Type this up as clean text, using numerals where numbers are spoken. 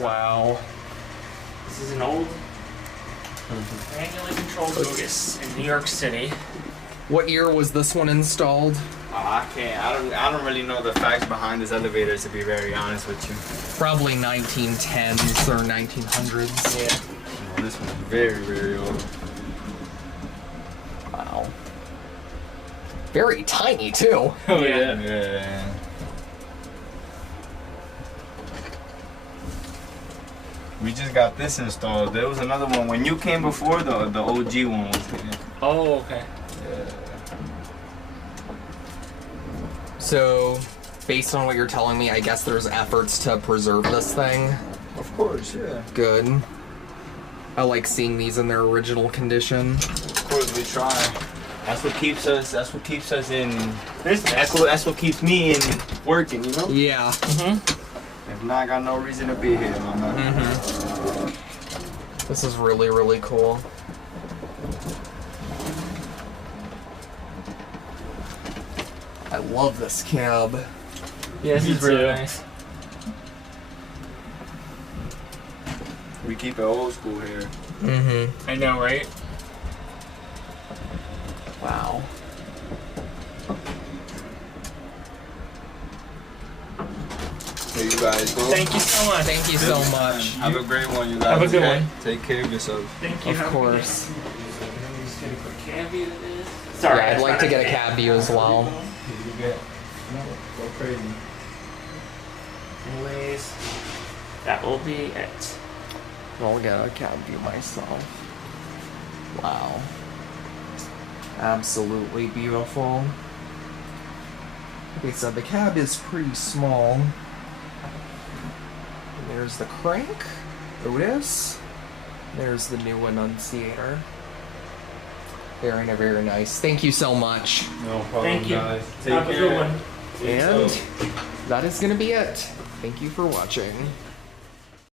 Wow. This is an old manually controlled Otis in New York City. What year was this one installed? I can't. I don't really know the facts behind this elevator, to be very honest with you. Probably 1910s or 1900s. Yeah. Oh, this one's very, very old. Wow. Very tiny too. Oh yeah. Yeah. We just got this installed. There was another one when you came before. The OG one was here. Oh, okay. Yeah. So, based on what you're telling me, I guess there's efforts to preserve this thing. Of course, yeah. Good. I like seeing these in their original condition. Of course, we try. That's what keeps us. That's what keeps us in. This That's what keeps me in working. You know. Yeah. If not, I got no reason to be here, my man. This is really, really cool. I love this cab. Yeah, this is really nice. We keep it old school here. I know, right? Wow. Here you guys go. Thank you so much. Thank you so much. Have a great one, you guys. Have a good okay? one. Take care of yourself. Thank you. Of course. Sorry, Yeah, I'd like to get a cab view as well. You get go crazy. Anyways, that will be it. I'll get a cab view myself. Wow. Absolutely beautiful. Like I said, the cab is pretty small. And there's the crank, Otis. There's the new Annunciator. Very, very nice. Thank you so much. No problem, Thank you. guys. Take Have a care. good one. And that is going to be it. Thank you for watching.